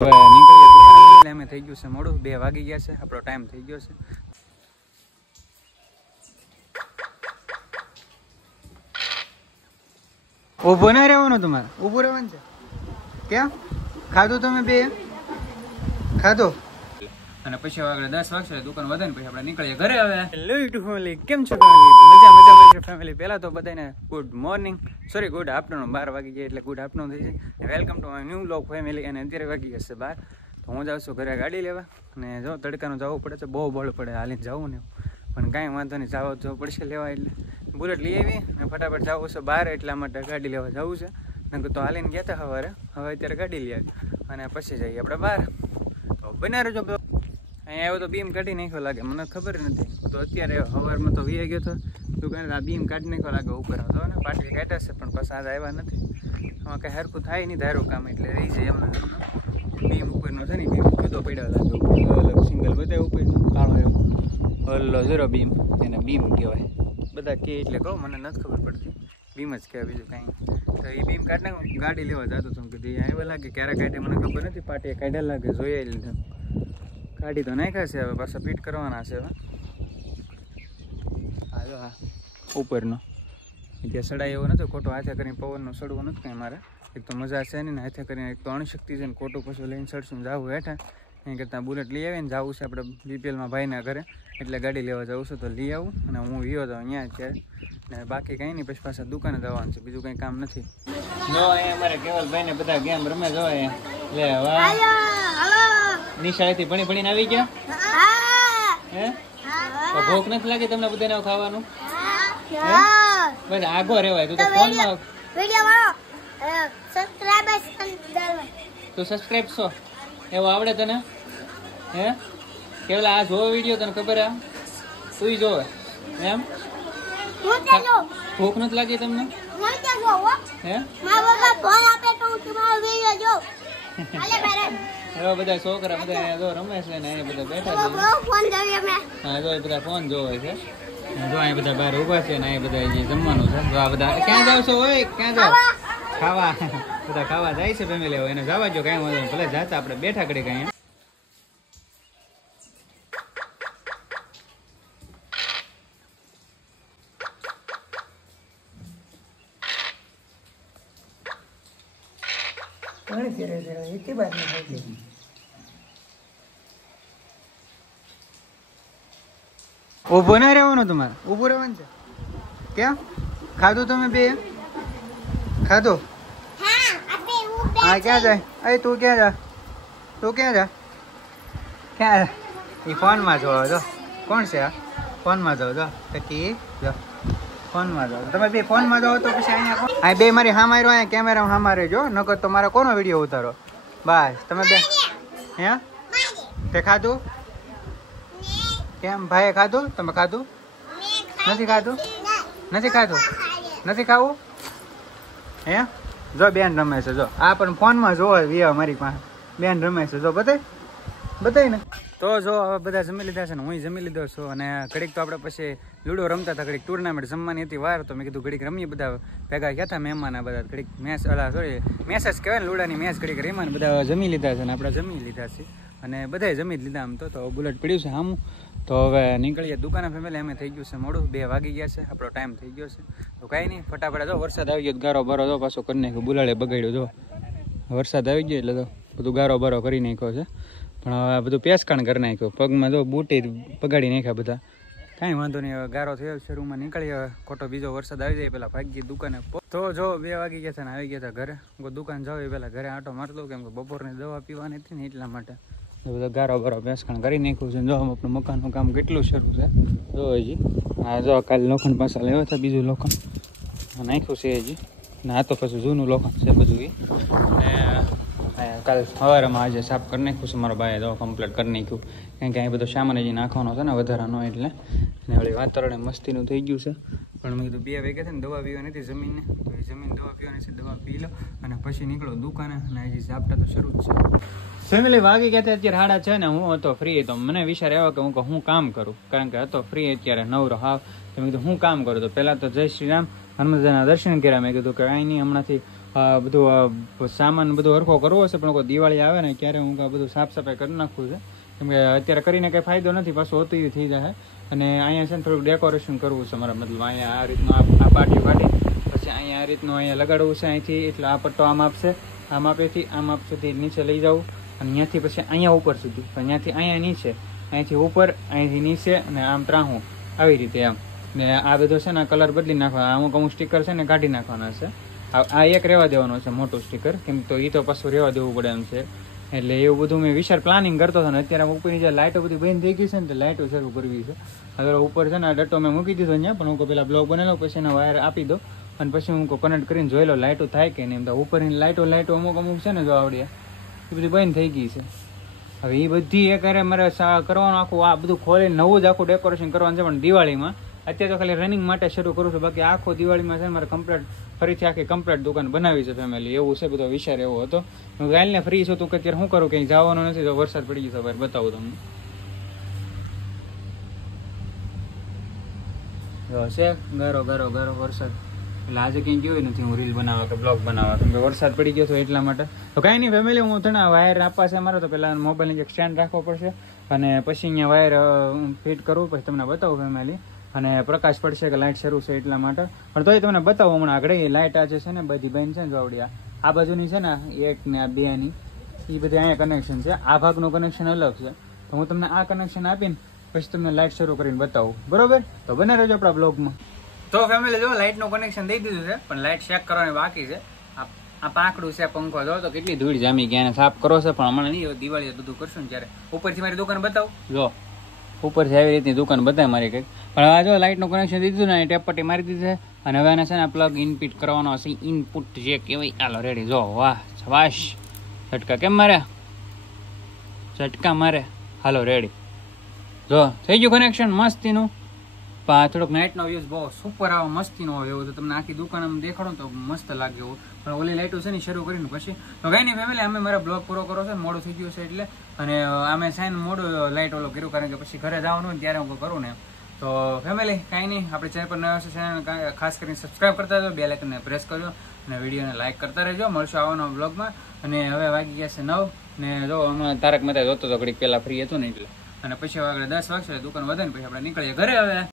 નીકળીએ દુકાને અમે થઈ ગયું છે મોડું 2 વાગી ગયા છે આપણો ટાઈમ થઈ ગયો છે ઊભો ના રહેવાનું તમારે ઊભું રહેવાનું છે ક્યાં ખાધું તમે બે ખાધો અને પછી આગળ 10 વાગશે દુકાન વધે ને પછી આપણે નીકળીએ ઘરે હવે હેલો યુટ્યુબ ફેમિલી કેમ છો ફેમિલી મજા છે ફેમિલી પહેલા તો બધાને good morning sorry good afternoon 12 વાગી ગયા એટલે ગુડ આફ્ટરનૂન થઈ જાય welcome to my new vlog family અને અત્યારે વાગી જશે 12 તો હું જાઉં છું ઘરે ગાડી લેવા અને જો તડકાનું જવું પડે છે બહુ બળ પડે હાલીને જવું ને પણ કાંઈ વાંધો નહીં જવું પડશે લેવા એટલે બુલેટ લઈ આવી અને ફટાફટ જવું છે બહાર એટલા માટે ગાડી લેવા જવું છે નકર તો હાલીને ગયા હતા સવારે હવે અત્યારે ગાડી લઈ આવી અને પછી જઈએ આપણે બહાર તો બના રહેજો અહીંયા આવ્યો તો બીમ કાઢી નાખ્યો લાગે મને ખબર નથી તો અત્યારે સવારમાં તો વી ગયો હતો દુકાને આ બીમ કાઢી નાખ્યો લાગે ઉપર હતો ને પાટલી કાઢ્યા છે પણ પછી આજે આવ્યા નથી આમાં કંઈ હરખું થાય નહીં ધારું કામ એટલે રહી જાય એમને બીમ ઉપરનો છે ને બીમ જુદો પડ્યો લાગે અલગ સિંગલ બધા ઉપર કાળો એવો હલ્લો ઝીરો બીમ એને બીમ કહેવાય બધા કે એટલે કહું મને નથી ખબર પડતી બીમ જ કહેવાય બીજું કાંઈ તો એ બીમ કાઢને ગાડી લેવા જતો હતો કીધું આવ્યા લાગે ક્યારે કાઢે મને ખબર નથી પાટીએ કાઢ્યા લાગે જોઈએ લીધું ગાડી તો નાખ્યા છે હવે પાછા ફિટ કરવાના છે હવે હા હા ઉપરનો ત્યાં સડાય એવો નથી ખોટો હાથે કરીને પવનનો સડવો નથી કાંઈ મારે એક તો મજા છે નહીં ને હાથે કરીને એક તો અણશક્તિ છે ને ખોટું પછી લઈને ચડશું જવું હેઠા અહીં કરતાં બુલેટ લઈ આવીને જવું છે આપણે બીપીએલમાં ભાઈના ઘરે એટલે ગાડી લેવા જવું છું તો લઈ આવું અને હું વિયો તો અહીંયા અત્યારે ને બાકી કંઈ નહીં પછી પાછા દુકાને જવાનું છે બીજું કંઈ કામ નથી જો અહીંયા અમારે કેવલભાઈને બધા ગેમ રમે જો અહીંયા લે નિશાળેથી ભણીને આવી ગયા હે ભૂખ નથી લાગી તમને બધાને ખાવાનું બસ આગો રેવાય તું તો ફોનમાં તું સબસ્ક્રાઇબ છો એવું આવડે તને હે કેવલા આ જોવો વિડીયો તને ખબર આ તું જોવે એમ ભૂખ નથી લાગી તમને હે એવા બધા છોકરા બધા જો રમે છે ને બધા બેઠા છે હા જો બધા ફોન જોવે છે જો અહીં બધા બહાર ઉભા છે ને અહીં બધા જે જમવાનું છે જો આ બધા ક્યાં જાવ છો ઓય ક્યાં જાવ ખાવા બધા ખાવા જાય છે ફેમિલી હોય એને જવા જો કાંઈ વાંધો ભલે જાતા આપણે બેઠા કરી કાંઈ ઊભો ના રહેવાનું તમારે ઊભું રહેવાનું છે ક્યાં ખાધું તમે બે ખાધો હા ક્યાં જાય અરે તું ક્યાં જા ક્યાં જા એ ફોનમાં જોવો જો કોણ છે આ ફોનમાં જાઓ જો ટકી જો ફોનમાં જાઓ તમે બે ફોનમાં જાઓ તો પછી અહીંયા બે મારી હા માર્યો અહીંયા કેમેરા હા મારે જો નકર તો મારે કોનો વિડીયો ઉતારો બસ તમે બે હે તે ખાધું કેમ ભાઈએ ખાધું તમે ખાધું નથી ખાધું નથી ખાવું હે જો બેન રમે છે જો આ પણ ફોનમાં જોવે વિયા મારી પાસે બેન રમે છે જો બતાય ને તો જો હવે બધા જમી લીધા છે ને હું જમી લીધો છું અને ઘડીક તો આપણે પછી લૂડો રમતા હતા ઘડીક ટુર્નામેન્ટ જમવાની હતી વાર તો મેં કીધું ઘડીક રમીએ બધા ભેગા ગયા હતા મહેમાન બધા ઘડીક મેચ સોરી મેચ જ કહેવાય ને લૂડાની મેચ ઘડીક રહીમાં બધા જમી લીધા છે ને આપણે જમી લીધા છે અને બધાએ જમી જ લીધા આમ તો બુલેટ પડ્યું છે આમ તો હવે નીકળીએ દુકાને ફેમિલી અમે થઈ ગયું છે મોડું 2 વાગી ગયા છે આપણો ટાઈમ થઈ ગયો છે તો કાંઈ નહીં ફટાફટ જો વરસાદ આવી ગયો ગારો બારો જો પાછો કરી નાખ્યો બુલાડે બગાડ્યો જો વરસાદ આવી ગયો એટલે તો બધું ગારો બારો કરી નાખ્યો છે પણ હવે બધું પેસકાણ કરી નાખ્યો પગમાં જો બૂટી પગાડી નાખ્યા બધા કાંઈ વાંધો નહીં હવે ગારો થયો શરૂમાં નીકળી હવે ખોટો બીજો વરસાદ આવી જાય પેલા ભાગી દુકાને તો જો 2 વાગી ગયા છે ને આવી ગયા હતા ઘરે દુકાન જાવ એ પેલા ઘરે આંટો મારતો કેમ કે બપોરની દવા પીવાની હતી ને એટલા માટે બધા ગારો બારો પેસકાણ કરી નાખ્યું છે જો આપણું મકાનનું કામ કેટલું શરૂ છે જો હજી હા જો કાલે લોખંડ પાછા લેવા હતા બીજું લોખંડ નાખ્યું છે હજી ને આ તો પછી જૂનું લોખંડ છે બધું એ કાલે સવારમાં આજે સાફ કરી નાખ્યું છે મારો ભાઈએ દવા કમ્પ્લીટ કરી નાખ્યું કારણ કે અહીં બધો સામાન હજી નાખવાનો છે ને વધારાનો એટલે ને વળી વાતાવરણ મસ્તીનું થઈ ગયું છે પણ મેં કીધું 2 વાગ્યા છે ને દવા પીવાની હતી જમીનને તો એ જમીન દવા પીવાની છે દવા પી લો અને પછી નીકળો દુકાને અને હજી ઝાપટા તો શરૂ જ છે ફેમિલી વાગી ગયા અત્યારે 6:30 ને હું હતો ફ્રી તો મને વિચાર આવ્યો કે હું કામ કરું કારણ કે હતો ફ્રી અત્યારે નવરો હાવ તો મેં કીધું હું કામ કરું તો પહેલાં તો જય શ્રી રામ હનુમાનજીના દર્શન કર્યા મેં કીધું કે કાંઈ નહીં હમણાંથી બધું સામાન બધું હરખો કરવો હશે, પણ કોઈ દિવાળી આવે ને ક્યારે હું બધું સાફ સફાઈ કરી નાખવું છે, કેમ કે અત્યારે કરીને કંઈ ફાયદો નથી, પાછું હોતી થઈ જાય. અને અહીંયા છે ને થોડુંક ડેકોરેશન કરવું છે મારા, મતલબ અહીંયા આ રીતનું આ પાટી પાટી પછી અહીંયા આ રીતનું અહીંયા લગાડવું છે અહીંથી, એટલે આ પટ્ટો આમ આપશે, આમ આપેથી આમ આપ સુધી નીચે લઈ જાઉં, અને અહીંયાથી પછી અહીંયા ઉપર સુધી, તો અહીંયાથી અહીંયા નીચે, અહીંથી ઉપર, અહીંથી નીચે, અને આમ ત્રાહું આવી રીતે આમ. ને આ બધો છે ને કલર બદલી નાખવાના, અમુક સ્ટીકર છે ને કાઢી નાખવાના છે. આ એક રહેવા દેવાનો છે મોટું સ્ટીકર, કેમ તો એ તો પાછું રહેવા દેવું પડે એમ છે. એટલે એવું બધું મેં વિચાર પ્લાનિંગ કરતો હતો ને અત્યારે ઉપરની જે લાઇટો બધી બંધ થઈ ગઈ છે ને, લાઇટો શરૂ કરવી છે. હવે ઉપર છે ને ડટ્ટો મેં મૂકી દીધો અહીંયા, પણ હું પેલા બ્લોક બનાવી લઉં, પછી એનો વાયર આપી દો, અને પછી હું કનેક્ટ કરીને જોઈ લો લાઇટો થાય કે નહીં. ઉપરની લાઇટો અમુક છે ને જો આવડી એ બધી બંધ થઈ ગઈ છે. હવે એ બધી એક મારે કરવાનું આખું આ બધું ખોલીને નવું જ આખું ડેકોરેશન કરવાનું છે, પણ દિવાળીમાં. અત્યારે તો ખાલી રનિંગ માટે શરૂ કરું છું, બાકી આખો દિવાળીમાં છે મારે કમ્પ્લીટ ફરીથી આખી કમ્પ્લીટ દુકાન બનાવી છે ફેમિલી, એવું છે બધો વિચાર એવો હતો. હું કાલને ફ્રી છું, તું અત્યારે શું કરું, કંઈ જવાનું નથી, તો વરસાદ પડી ગયો છે, બતાવું તમને. છે ગરો ગરો ગરો વરસાદ, એટલે આજે કંઈ ગયો નથી હું રીલ બનાવવા કે બ્લોગ બનાવવા, કેમ કે વરસાદ પડી ગયો હતો એટલા માટે. તો કાંઈ નહીં ફેમિલી, હું થોડા વાયર આપવા છે મારે, તો પહેલા મોબાઈલની એક સ્ટેન્ડ રાખવો પડશે, અને પછી અહીંયા વાયર ફિટ કરવું, પછી તમને બતાવું ફેમિલી. અને પ્રકાશ પડશે કે લાઇટ શરૂ છે એટલા માટે, પણ તોય તમને બતાવો હમણાં આગળ. લાઇટ આજે છે ને બધી બંધ છે ને જોવડિયા, આ બાજુની છે ને એક ને આ બે ની, એ બધી અહીંયા કનેક્શન છે, આ ભાગનું કનેક્શન અલગ છે. તો હું તમને આ કનેક્શન આપીને પછી તમને લાઇટ શરૂ કરીને બતાવું, બરોબર? તો બને રહેજો આપણા બ્લોગમાં. તો ફેમિલી જો લાઇટનું કનેક્શન દઈ દીધું છે, પણ લાઇટ ચેક કરવાની બાકી છે. આ પાંખડું છે પંખો, જો તો કેટલી ધૂળ જામી ગયા, સાફ કરો છે, પણ હમણાં નહીં, દિવાળી બધું કરશું ને ત્યારે. ઉપરથી મારી દુકાન બતાવું, જો ઉપરથી આવી રીતની દુકાન બતાવે મારી કંઈક. પણ આ જો લાઇટનું કનેક્શન દીધું ને, ટેપ પટ્ટી મારી દીધી છે, અને હવે એને છે ને પ્લગ ઇનપુટ કરવાનો હશે, ઇનપુટ જે કહેવાય. હાલો રેડી, જો વાહ વાશ ઝટકા કેમ મારે, ઝટકા મારે. હાલો રેડી, જો થઈ ગયું કનેક્શન મસ્તીનું. થોડોક નાઇટનો વ્યૂઝ બહુ સુપર આવે, મસ્તીનો આવે એવું, તો તમને આખી દુકાન આમ દેખાડો તો મસ્ત લાગે એવું. પણ ઓલી લાઇટો છે ને શરૂ કરીને પછી તો કઈ નહીં ફેમિલી, અમે મારા બ્લોગ પૂરો કરો છે, મોડું થઈ ગયું છે એટલે. અને અમે છે ને મોડું લાઇટ ઓલો કર્યું, કારણ કે પછી ઘરે જવાનું હોય ત્યારે હું કરું ને. તો ફેમિલી કાંઈ નહીં, આપણે ચેનલ પર નવા છે, ચેનલ ખાસ કરીને સબસ્ક્રાઈબ કરતા રહેજો, બેલ આઇકનને પ્રેસ કરજો, અને વિડીયોને લાઇક કરતા રહેજો. મળશું આવવાના બ્લોગમાં. અને હવે વાગી ગયા છે 9, ને જો હમણાં તારક મહેતા જોતો હતો ઘડીક પહેલા ફ્રી હતો ને એટલે, અને પછી આગળ 10 વાગશે દુકાન વધે ને પછી આપણે નીકળીએ ઘરે હવે.